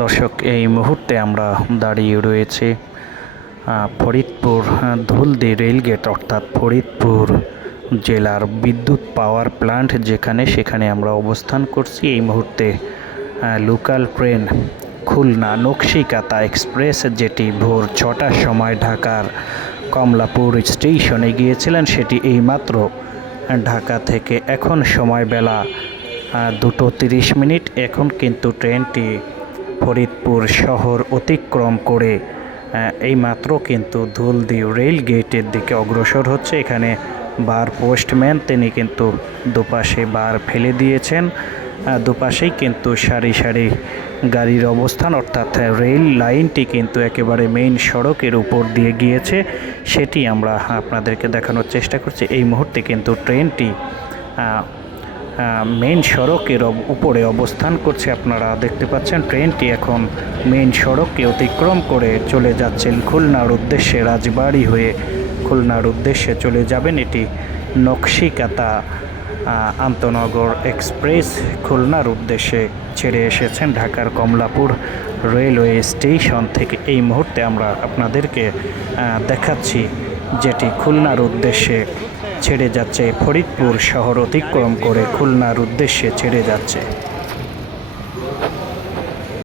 দর্শক, এই মুহূর্তে আমরা দাঁড়িয়ে রয়েছি ফরিদপুর ধুলদি রেলগেট, অর্থাৎ ফরিদপুর জেলার বিদ্যুৎ পাওয়ার প্ল্যান্ট সেখানে আমরা অবস্থান করছি। এই মুহূর্তে লোকাল ট্রেন খুলনা নকশিকাতা এক্সপ্রেস, যেটি ভোর 6টার সময় ঢাকার কমলাপুর স্টেশনে গিয়েছিলেন, সেটি এইমাত্র ঢাকা থেকে এখন সময় বেলা 2:30। এখন কিন্তু ট্রেনটি ফরিদপুর শহর অতিক্রম করে এইমাত্র কিন্তু ধুলদি রেল গেটের দিকে অগ্রসর হচ্ছে। এখানে বার পোস্টম্যান তিনি কিন্তু দুপাশে বার ফেলে দিয়েছেন। দুপাশেই কিন্তু সারি সারি গাড়ির অবস্থান, অর্থাৎ রেল লাইনটি কিন্তু একেবারে মেইন সড়কের উপর দিয়ে গিয়েছে, সেটি আমরা আপনাদেরকে দেখানোর চেষ্টা করছি। এই মুহূর্তে কিন্তু ট্রেনটি মেইন সড়কের উপরে অবস্থান করছে। আপনারা দেখতে পাচ্ছেন ট্রেনটি এখন মেইন সড়ককে অতিক্রম করে চলে যাচ্ছেন খুলনার উদ্দেশ্যে। রাজবাড়ী হয়ে খুলনার উদ্দেশ্যে চলে যাবেন। এটি নকশিকাতা আন্তনগর এক্সপ্রেস খুলনার উদ্দেশ্যে ছেড়ে এসেছেন ঢাকার কমলাপুর রেলওয়ে স্টেশন থেকে। এই মুহূর্তে আমরা আপনাদেরকে দেখাচ্ছি, যেটি খুলনার উদ্দেশ্যে ছেড়ে যাচ্ছে, ফরিদপুর শহর অতিক্রম করে খুলনার উদ্দেশ্যে ছেড়ে যাচ্ছে।